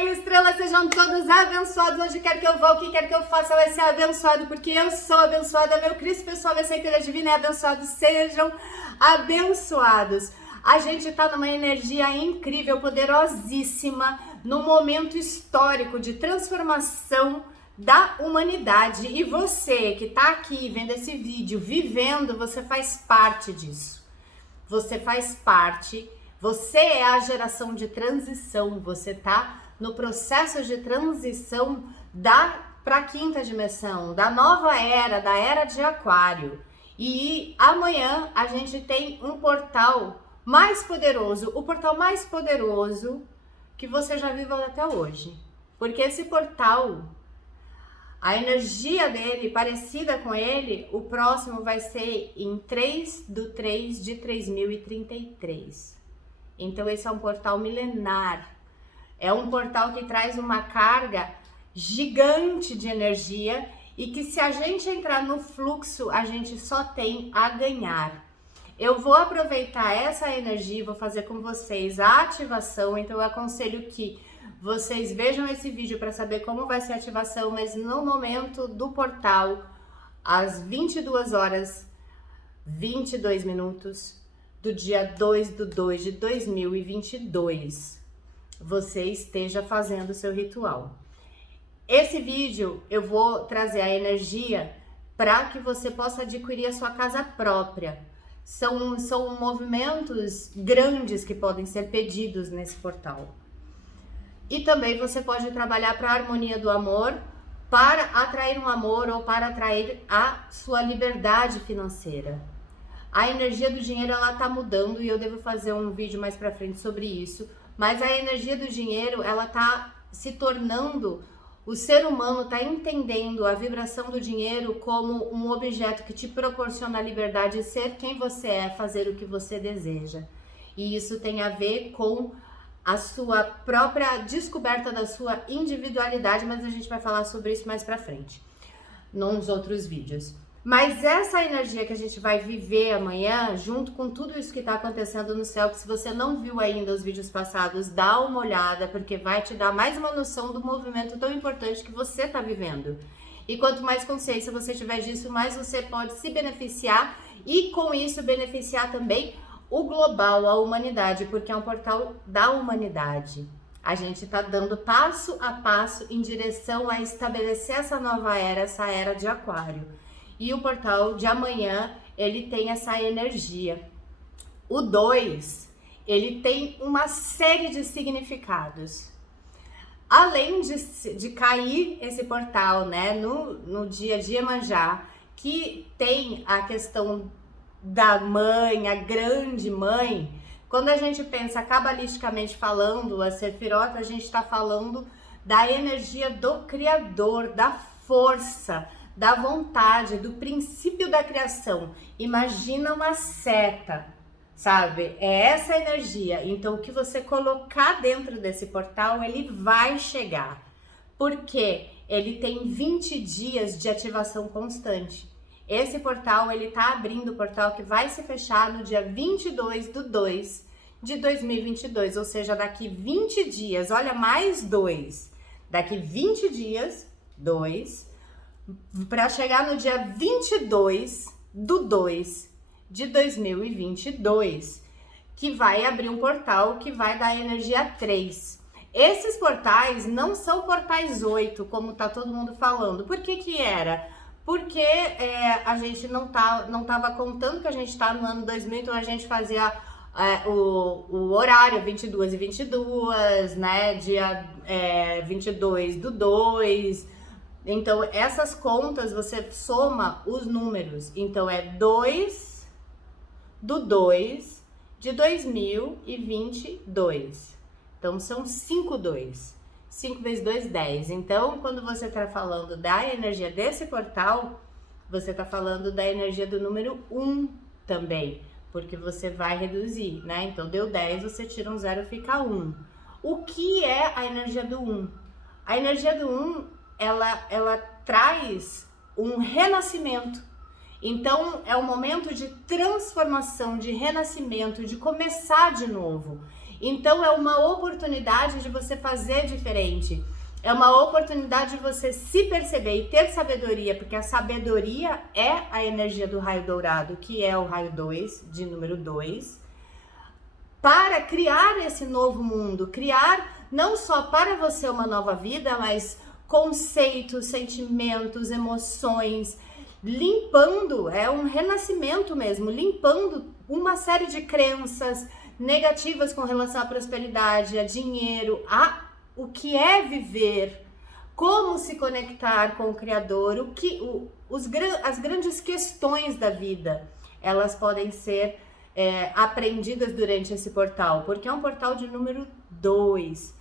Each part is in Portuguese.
Oi, estrelas, sejam todos abençoados. Onde quer que eu vá, o que quer que eu faça, vai ser abençoado, porque eu sou abençoada. Meu Cristo pessoal, minha centelha divina é abençoado. Sejam abençoados. A gente tá numa energia incrível, poderosíssima, num momento histórico de transformação da humanidade. E você que tá aqui vendo esse vídeo, vivendo, você faz parte disso. Você faz parte. Você é a geração de transição, você tá no processo de transição para a quinta dimensão, da nova era, da era de Aquário. E amanhã a gente tem um portal mais poderoso, o portal mais poderoso que você já viu até hoje. Porque esse portal, a energia dele, parecida com ele, o próximo vai ser em 3/3/3033. Então esse é um portal milenar, é um portal que traz uma carga gigante de energia e que se a gente entrar no fluxo, a gente só tem a ganhar. Eu vou aproveitar essa energia, vou fazer com vocês a ativação, então eu aconselho que vocês vejam esse vídeo para saber como vai ser a ativação, mas no momento do portal, às 22h22, do dia 2/2/2022, você esteja fazendo o seu ritual. Esse vídeo eu vou trazer a energia para que você possa adquirir a sua casa própria. São movimentos grandes que podem ser pedidos nesse portal. E também você pode trabalhar para a harmonia do amor, para atrair um amor ou para atrair a sua liberdade financeira. A energia do dinheiro, ela tá mudando e eu devo fazer um vídeo mais pra frente sobre isso, mas a energia do dinheiro, ela tá se tornando, o ser humano tá entendendo a vibração do dinheiro como um objeto que te proporciona a liberdade de ser quem você é, fazer o que você deseja. E isso tem a ver com a sua própria descoberta da sua individualidade, mas a gente vai falar sobre isso mais pra frente, nos outros vídeos. Mas essa energia que a gente vai viver amanhã, junto com tudo isso que está acontecendo no céu, que se você não viu ainda os vídeos passados, dá uma olhada, porque vai te dar mais uma noção do movimento tão importante que você está vivendo. E quanto mais consciência você tiver disso, mais você pode se beneficiar e com isso beneficiar também o global, a humanidade, porque é um portal da humanidade. A gente está dando passo a passo em direção a estabelecer essa nova era, essa era de Aquário. E o portal de amanhã, ele tem essa energia. O 2, ele tem uma série de significados. Além de cair esse portal, né, no dia de Iemanjá, que tem a questão da mãe, a grande mãe, quando a gente pensa cabalisticamente falando, a Sefirot, a gente está falando da energia do Criador, da força, da vontade, do princípio da criação. Imagina uma seta, sabe? É essa energia. Então, o que você colocar dentro desse portal, ele vai chegar. Porque ele tem 20 dias de ativação constante. Esse portal, ele tá abrindo o portal que vai se fechar no dia 22/2/2022, ou seja, daqui 20 dias, olha, mais 2. Daqui 20 dias, 2, para chegar no dia 22/2/2022, que vai abrir um portal que vai dar energia 3. Esses portais não são portais 8, como tá todo mundo falando. Por que era? Porque a gente não tava contando que a gente tá no ano 2000, então a gente fazia o horário 22/22, né, dia 22/2. Então, essas contas, você soma os números. Então, é 2/2/2022. Então, são 5 2. 5 vezes 2, 10. Então, quando você está falando da energia desse portal, você está falando da energia do número 1 também. Porque você vai reduzir, né? Então, deu 10, você tira um 0, fica 1. O que é a energia do 1? A energia do 1... Ela traz um renascimento. Então, é um momento de transformação, de renascimento, de começar de novo. Então é uma oportunidade de você fazer diferente. É uma oportunidade de você se perceber e ter sabedoria, porque a sabedoria é a energia do raio dourado, que é o raio 2, de número 2, para criar esse novo mundo, criar não só para você uma nova vida, mas conceitos, sentimentos, emoções, limpando, é um renascimento mesmo, limpando uma série de crenças negativas com relação à prosperidade, a dinheiro, a o que é viver, como se conectar com o Criador, as grandes questões da vida, elas podem ser aprendidas durante esse portal, porque é um portal de número 2.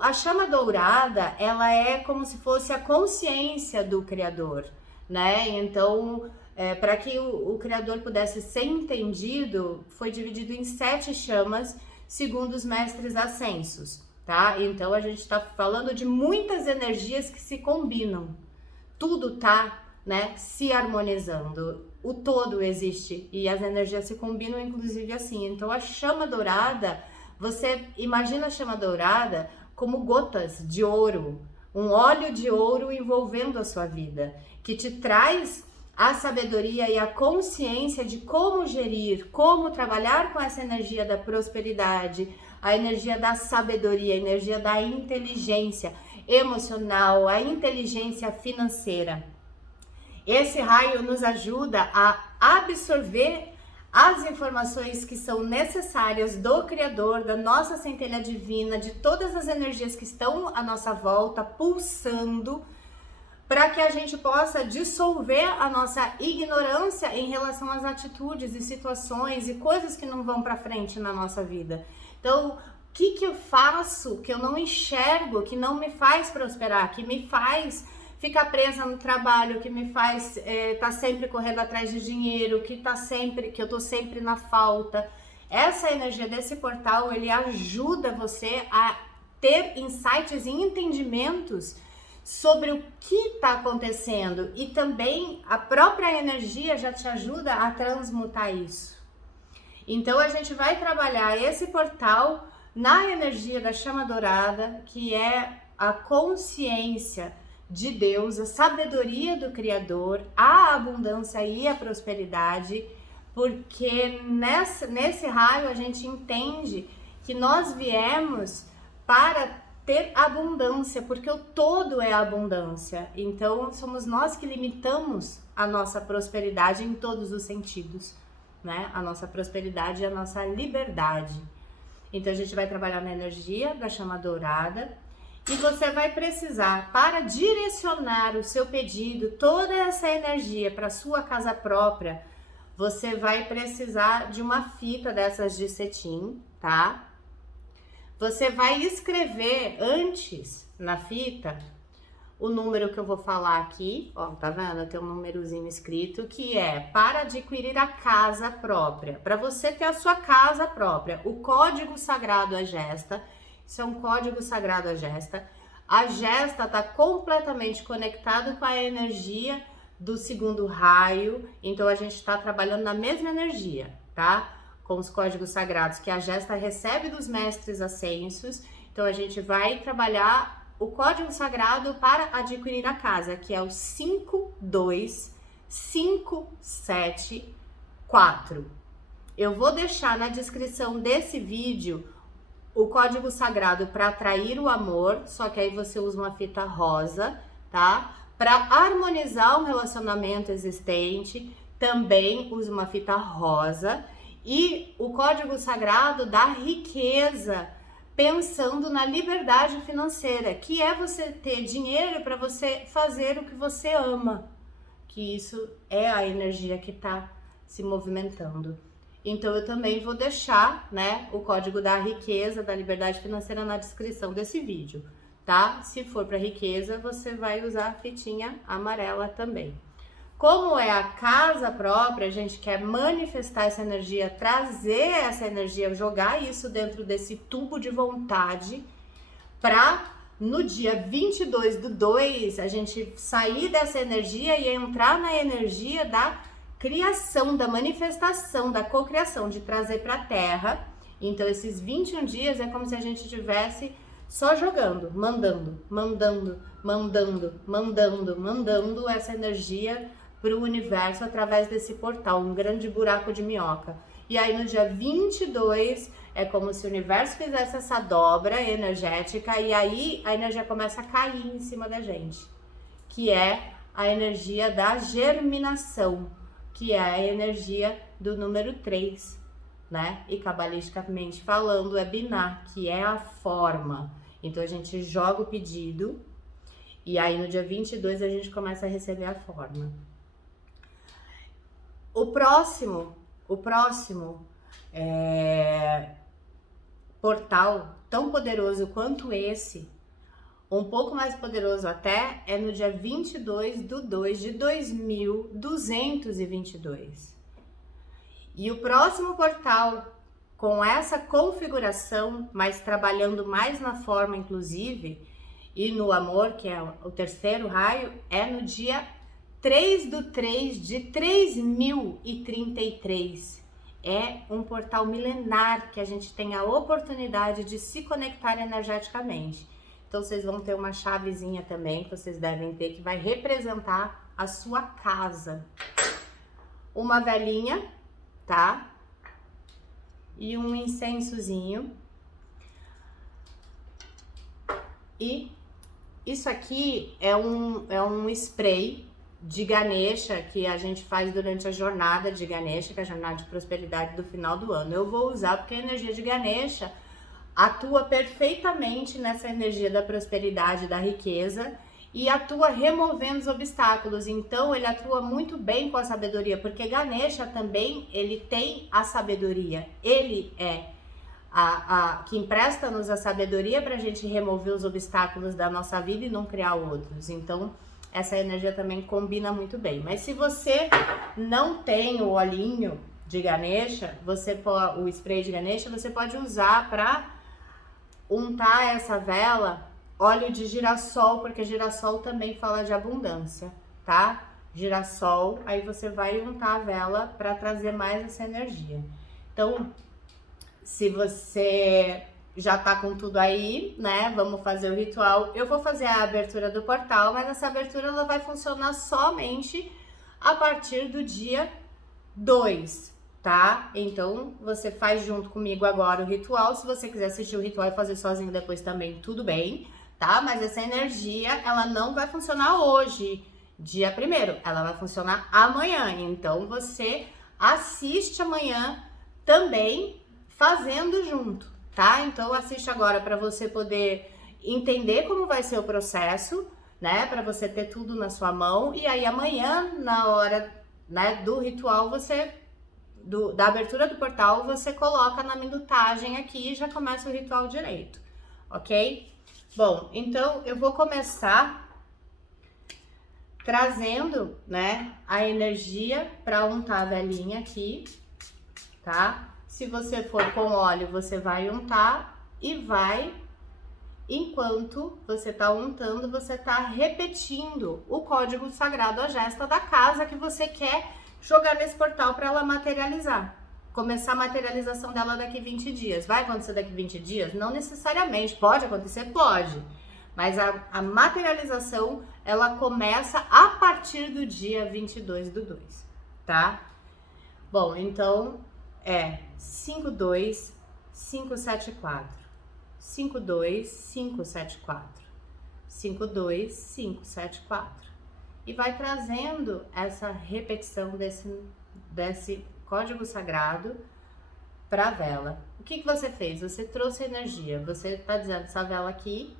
A chama dourada, ela é como se fosse a consciência do Criador, né? Então, para que o Criador pudesse ser entendido, foi dividido em 7 chamas, segundo os mestres ascensos. Tá? Então a gente está falando de muitas energias que se combinam, tudo tá, né, se harmonizando, o todo existe e as energias se combinam inclusive assim. Então a chama dourada, você imagina a chama dourada como gotas de ouro, um óleo de ouro envolvendo a sua vida, que te traz a sabedoria e a consciência de como gerir, como trabalhar com essa energia da prosperidade, a energia da sabedoria, a energia da inteligência emocional, a inteligência financeira. Esse raio nos ajuda a absorver as informações que são necessárias do Criador, da nossa centelha divina, de todas as energias que estão à nossa volta, pulsando, para que a gente possa dissolver a nossa ignorância em relação às atitudes e situações e coisas que não vão para frente na nossa vida. Então, o que eu faço que eu não enxergo, que não me faz prosperar, que me faz ficar presa no trabalho, que me faz tá sempre correndo atrás de dinheiro, que eu tô sempre na falta. Essa energia desse portal, ele ajuda você a ter insights e entendimentos sobre o que está acontecendo, e também a própria energia já te ajuda a transmutar isso. Então a gente vai trabalhar esse portal na energia da chama dourada, que é a consciência de Deus, a sabedoria do Criador, a abundância e a prosperidade, porque nesse raio a gente entende que nós viemos para ter abundância, porque o todo é abundância. Então somos nós que limitamos a nossa prosperidade em todos os sentidos, né? A nossa prosperidade e a nossa liberdade. Então a gente vai trabalhar na energia da chama dourada, e você vai precisar, para direcionar o seu pedido, toda essa energia para sua casa própria, você vai precisar de uma fita dessas de cetim, tá? Você vai escrever antes na fita o número que eu vou falar aqui, ó, tá vendo? Tem um númerozinho escrito que é para adquirir a casa própria, para você ter a sua casa própria. O código sagrado Agesta, isso é um código sagrado Agesta. A Gesta está completamente conectado com a energia do segundo raio, então a gente está trabalhando na mesma energia, tá? Com os códigos sagrados que a Gesta recebe dos mestres ascensos. Então a gente vai trabalhar o código sagrado para adquirir a casa, que é o 52574. Eu vou deixar na descrição desse vídeo o código sagrado para atrair o amor, só que aí você usa uma fita rosa, tá? Para harmonizar um relacionamento existente, também usa uma fita rosa. E o código sagrado da riqueza, pensando na liberdade financeira, que é você ter dinheiro para você fazer o que você ama, que isso é a energia que está se movimentando. Então eu também vou deixar, né, o código da riqueza, da liberdade financeira na descrição desse vídeo, tá? Se for para riqueza, você vai usar a fitinha amarela também. Como é a casa própria, a gente quer manifestar essa energia, trazer essa energia, jogar isso dentro desse tubo de vontade, para no dia 22/2 a gente sair dessa energia e entrar na energia da criação, da manifestação, da cocriação, de trazer para a Terra. Então, esses 21 dias é como se a gente tivesse só jogando, mandando essa energia para o universo através desse portal, um grande buraco de minhoca. E aí no dia 22 é como se o universo fizesse essa dobra energética e aí a energia começa a cair em cima da gente, que é a energia da germinação, que é a energia do número 3, né? E cabalisticamente falando é Binah, que é a forma. Então a gente joga o pedido e aí no dia 22 a gente começa a receber a forma. O próximo portal, tão poderoso quanto esse, um pouco mais poderoso até, é no dia 22/2/2222. E o próximo portal, com essa configuração, mas trabalhando mais na forma, inclusive, e no amor, que é o terceiro raio, é no dia 3/3/3033. É um portal milenar que a gente tem a oportunidade de se conectar energeticamente. Então, vocês vão ter uma chavezinha também, que vocês devem ter, que vai representar a sua casa. Uma velinha, tá? E um incensozinho. E isso aqui é um spray de Ganesha que a gente faz durante a jornada de Ganesha, que é a jornada de prosperidade do final do ano. Eu vou usar porque a energia de Ganesha atua perfeitamente nessa energia da prosperidade, da riqueza, e atua removendo os obstáculos. Então ele atua muito bem com a sabedoria, porque Ganesha também, ele tem a sabedoria, ele é que empresta-nos a sabedoria para a gente remover os obstáculos da nossa vida e não criar outros. Então essa energia também combina muito bem. Mas se você não tem o olhinho de Ganesha, o spray de Ganesha, você pode usar para untar essa vela óleo de girassol, porque girassol também fala de abundância, tá? Girassol, aí você vai untar a vela para trazer mais essa energia. Então, se você já tá com tudo aí, né? Vamos fazer o ritual. Eu vou fazer a abertura do portal, mas essa abertura ela vai funcionar somente a partir do dia 2, tá? Então, você faz junto comigo agora o ritual. Se você quiser assistir o ritual e fazer sozinho depois também, tudo bem, tá? Mas essa energia, ela não vai funcionar hoje, dia 1º. Ela vai funcionar amanhã. Então, você assiste amanhã também fazendo junto, tá? Então assiste agora para você poder entender como vai ser o processo, né? Para você ter tudo na sua mão e aí amanhã na hora, né, do ritual da abertura do portal você coloca na minutagem aqui e já começa o ritual direito, ok? Bom, então eu vou começar trazendo, né, a energia para untar a velinha aqui, tá? Se você for com óleo, você vai untar e vai, enquanto você tá untando, você tá repetindo o código sagrado, a gesta da casa que você quer jogar nesse portal para ela materializar. Começar a materialização dela daqui 20 dias. Vai acontecer daqui 20 dias? Não necessariamente. Pode acontecer? Pode. Mas a materialização, ela começa a partir do dia 22/2, tá? Bom, então é 52574, 52574, 52574 e vai trazendo essa repetição desse código sagrado para a vela. O que você fez? Você trouxe energia. Você está dizendo, essa vela aqui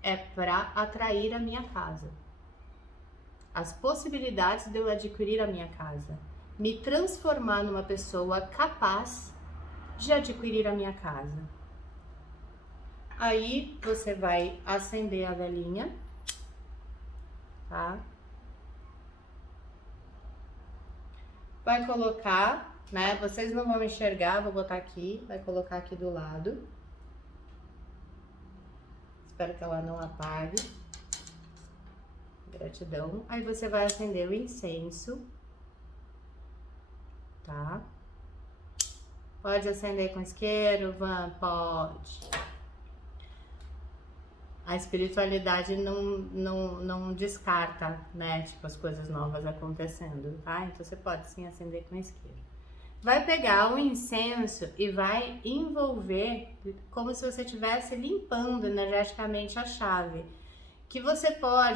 é para atrair a minha casa. As possibilidades de eu adquirir a minha casa. Me transformar numa pessoa capaz de adquirir a minha casa. Aí você vai acender a velinha, tá? Vai colocar, né? Vocês não vão enxergar, vou botar aqui, vai colocar aqui do lado. Espero que ela não apague. Gratidão. Aí você vai acender o incenso. Tá? Pode acender com isqueiro, Van? Pode. A espiritualidade não descarta, né? Tipo, as coisas novas acontecendo, tá? Então você pode sim acender com isqueiro. Vai pegar o incenso e vai envolver como se você estivesse limpando energeticamente a chave. Que você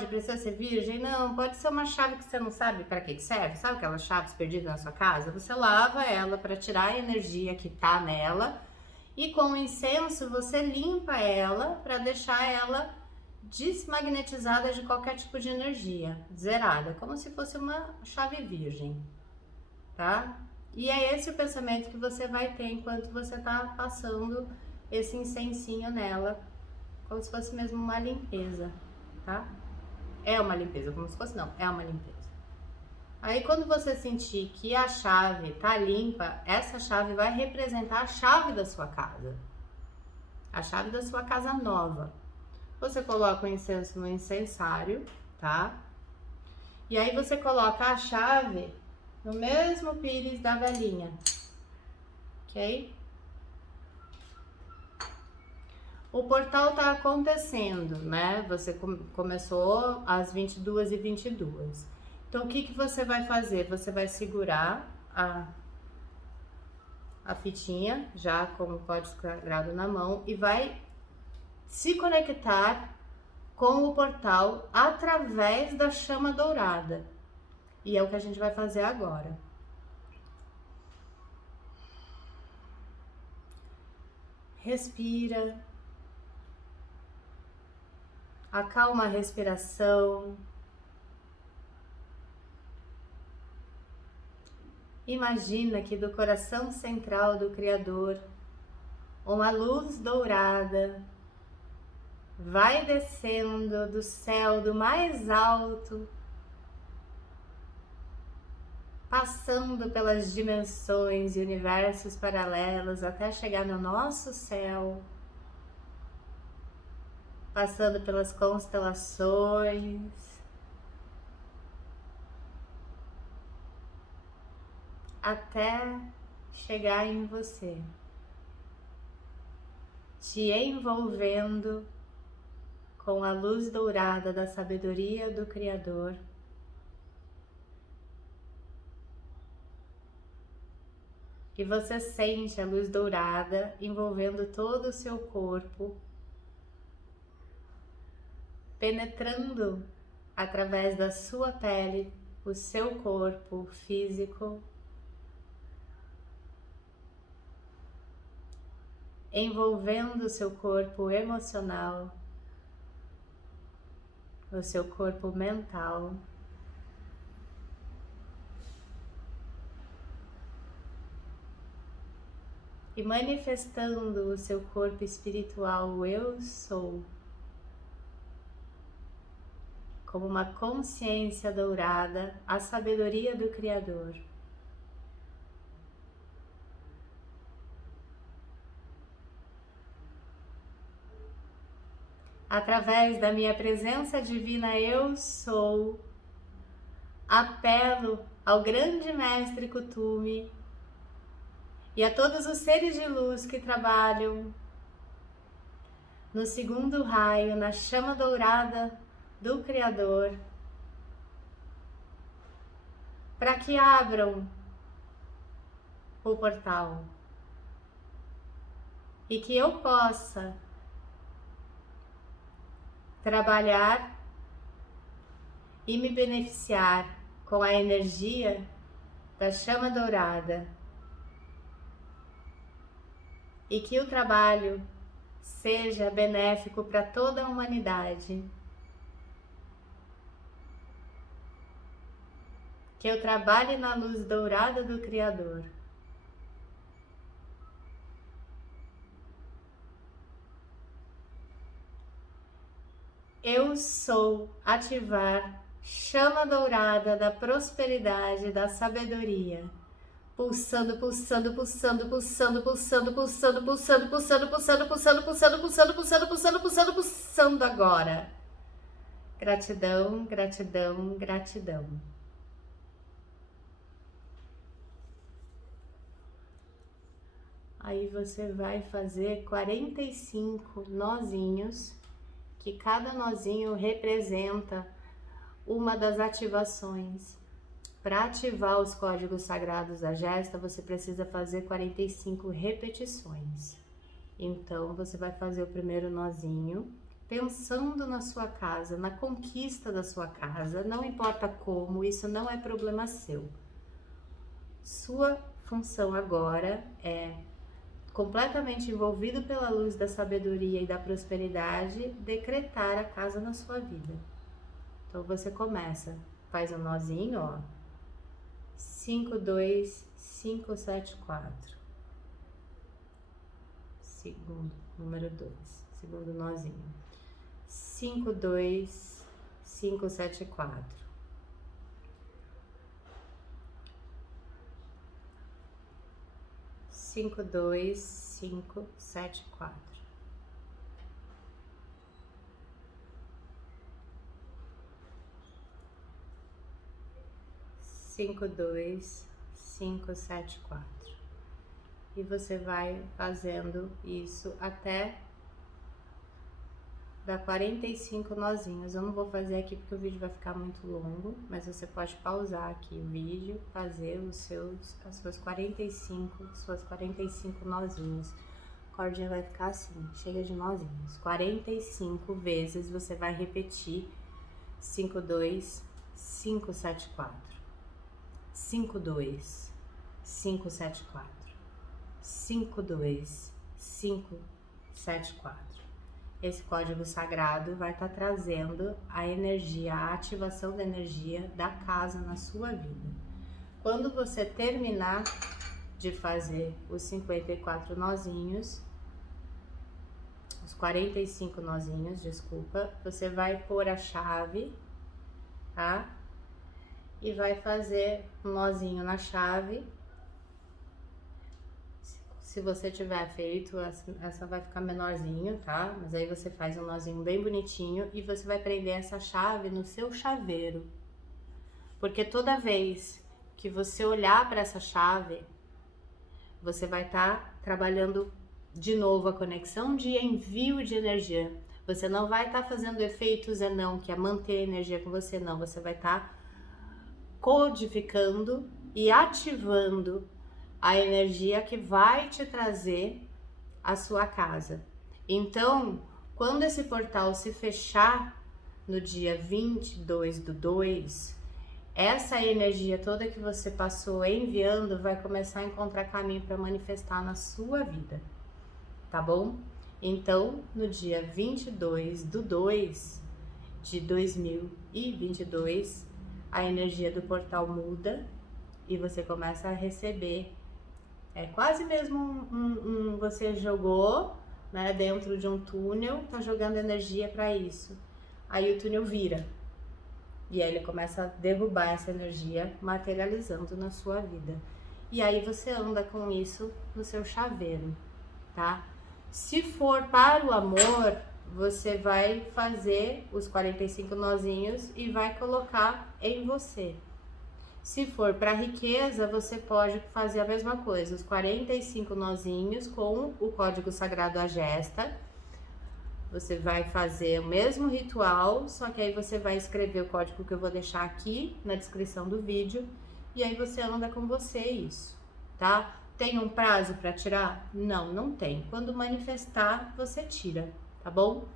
precisa ser virgem? Não, pode ser uma chave que você não sabe para que serve. Sabe aquelas chaves perdidas na sua casa? Você lava ela para tirar a energia que tá nela. E com o incenso você limpa ela para deixar ela desmagnetizada de qualquer tipo de energia, zerada, como se fosse uma chave virgem, tá? E é esse o pensamento que você vai ter enquanto você tá passando esse incensinho nela, como se fosse mesmo uma limpeza, tá? É uma limpeza, como se fosse não, é uma limpeza. Aí quando você sentir que a chave tá limpa, essa chave vai representar a chave da sua casa. A chave da sua casa nova. Você coloca o incenso no incensário, tá? E aí você coloca a chave no mesmo pires da velhinha, ok? O portal tá acontecendo, né? Você começou às 22h22. Então, o que que você vai fazer? Você vai segurar a fitinha, já com o código sagrado na mão, e vai se conectar com o portal através da chama dourada. E é o que a gente vai fazer agora. Respira. Acalma a respiração. Imagina que do coração central do Criador, uma luz dourada vai descendo do céu do mais alto, passando pelas dimensões e universos paralelos até chegar no nosso céu, passando pelas constelações, até chegar em você, te envolvendo com a luz dourada da sabedoria do Criador. E você sente a luz dourada envolvendo todo o seu corpo, penetrando através da sua pele, o seu corpo físico, envolvendo o seu corpo emocional, o seu corpo mental. E manifestando o seu corpo espiritual, o Eu Sou, como uma consciência dourada, a sabedoria do Criador. Através da minha presença divina Eu Sou, apelo ao grande mestre Kuthumi e a todos os seres de luz que trabalham no segundo raio, na chama dourada do Criador, para que abram o portal e que eu possa trabalhar e me beneficiar com a energia da chama dourada, e que o trabalho seja benéfico para toda a humanidade, que eu trabalhe na luz dourada do Criador. Eu sou ativar chama dourada da prosperidade, da sabedoria, pulsando, pulsando, pulsando, pulsando, pulsando, pulsando, pulsando, pulsando, pulsando, pulsando, pulsando, pulsando, pulsando, pulsando, pulsando, pulsando agora. Gratidão, gratidão, gratidão. Aí você vai fazer 45 nozinhos, que cada nozinho representa uma das ativações. Para ativar os códigos sagrados da gesta, você precisa fazer 45 repetições. Então, você vai fazer o primeiro nozinho, pensando na sua casa, na conquista da sua casa, não importa como, isso não é problema seu. Sua função agora é, completamente envolvido pela luz da sabedoria e da prosperidade, decretar a casa na sua vida. Então, você começa, faz um nozinho, ó. 5, 2, 5, 7, 4. Segundo, número 2. Segundo nozinho. 5, 2, 5, 7, 4. 5, 2, 5, 7, 4. 5, 2, 5, 7, 4. E você vai fazendo isso até dar 45 nozinhos. Eu não vou fazer aqui porque o vídeo vai ficar muito longo, mas você pode pausar aqui o vídeo, fazer as suas 45 nozinhos. A cordinha vai ficar assim, cheia de nozinhos. 45 vezes você vai repetir 5, 2, 5, 7, 4. 5, 2, 5, 7, 4. 5, 2, 5, 7, 4. Esse código sagrado vai estar trazendo a energia, a ativação da energia da casa na sua vida. Quando você terminar de fazer os 54 nozinhos, os 45 nozinhos, desculpa, você vai pôr a chave, tá? E vai fazer um nozinho na chave. Se você tiver feito, essa vai ficar menorzinho, tá? Mas aí você faz um nozinho bem bonitinho e você vai prender essa chave no seu chaveiro. Porque toda vez que você olhar para essa chave, você vai estar trabalhando de novo a conexão de envio de energia. Você não vai estar fazendo efeito Zenão, que é manter a energia com você, não. Você vai estar codificando e ativando a energia que vai te trazer a sua casa. Então, quando esse portal se fechar no dia 22/2, essa energia toda que você passou enviando vai começar a encontrar caminho para manifestar na sua vida, tá bom? Então, no dia 22/2 de 2022, a energia do portal muda e você começa a receber. É quase mesmo você jogou, né, dentro de um túnel, tá jogando energia para isso. Aí o túnel vira. E aí ele começa a derrubar essa energia, materializando na sua vida. E aí você anda com isso no seu chaveiro, tá? Se for para o amor, você vai fazer os 45 nozinhos e vai colocar em você. Se for para riqueza, você pode fazer a mesma coisa, os 45 nozinhos com o código sagrado Agesta. Você vai fazer o mesmo ritual, só que aí você vai escrever o código que eu vou deixar aqui na descrição do vídeo. E aí você anda com você isso, tá? Tem um prazo para tirar? Não, não tem. Quando manifestar, você tira, tá bom?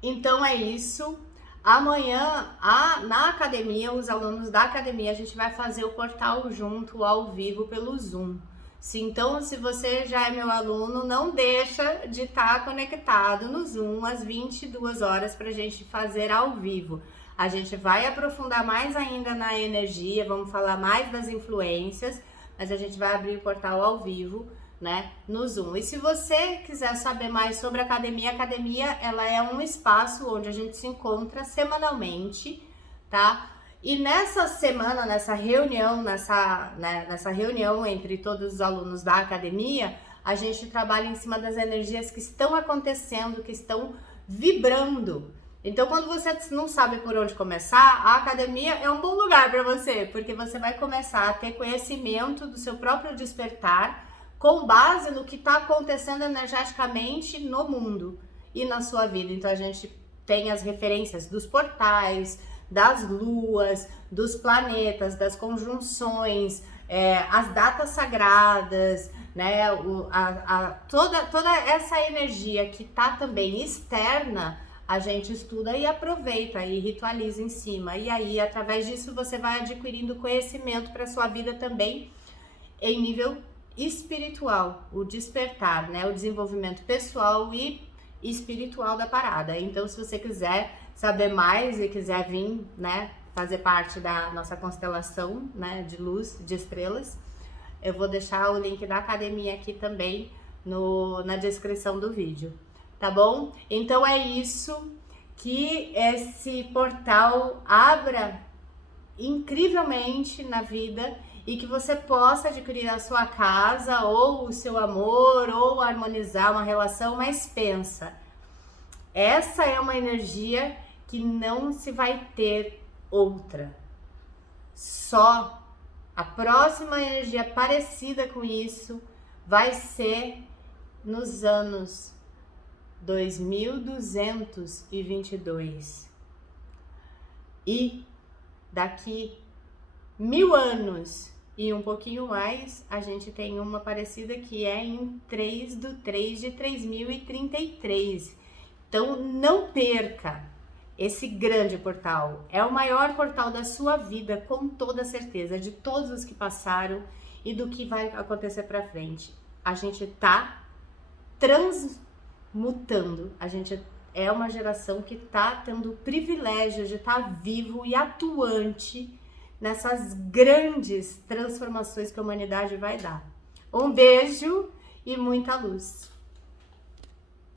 Então é isso. Amanhã, na academia, os alunos da academia, a gente vai fazer o portal junto, ao vivo, pelo Zoom. Então, se você já é meu aluno, não deixa de estar conectado no Zoom às 22 horas para a gente fazer ao vivo. A gente vai aprofundar mais ainda na energia, vamos falar mais das influências, mas a gente vai abrir o portal ao vivo, né, no Zoom. E se você quiser saber mais sobre a academia, ela é um espaço onde a gente se encontra semanalmente, tá? E nessa semana, nessa reunião entre todos os alunos da academia, a gente trabalha em cima das energias que estão acontecendo, que estão vibrando. Então, quando você não sabe por onde começar, a academia é um bom lugar para você, porque você vai começar a ter conhecimento do seu próprio despertar, com base no que está acontecendo energeticamente no mundo e na sua vida. Então a gente tem as referências dos portais, das luas, dos planetas, das conjunções, as datas sagradas, né? Toda essa energia que tá também externa, a gente estuda e aproveita e ritualiza em cima. E aí, através disso, você vai adquirindo conhecimento para sua vida também em nível espiritual, o despertar, né? O desenvolvimento pessoal e espiritual da parada. Então, se você quiser saber mais e quiser vir, né, fazer parte da nossa constelação, né, de luz, de estrelas, eu vou deixar o link da academia aqui também na descrição do vídeo, tá bom? Então é isso, que esse portal abra incrivelmente na vida e que você possa adquirir a sua casa ou o seu amor ou harmonizar uma relação, mas pensa, essa é uma energia que não se vai ter outra. Só a próxima energia parecida com isso vai ser nos anos 2222. E daqui 1000 anos e um pouquinho mais, a gente tem uma parecida que é em 3/3/3033. Então não perca esse grande portal. É o maior portal da sua vida, com toda certeza, de todos os que passaram e do que vai acontecer para frente. A gente tá transmutando. A gente é uma geração que tá tendo o privilégio de estar vivo e atuante nessas grandes transformações que a humanidade vai dar. Um beijo e muita luz.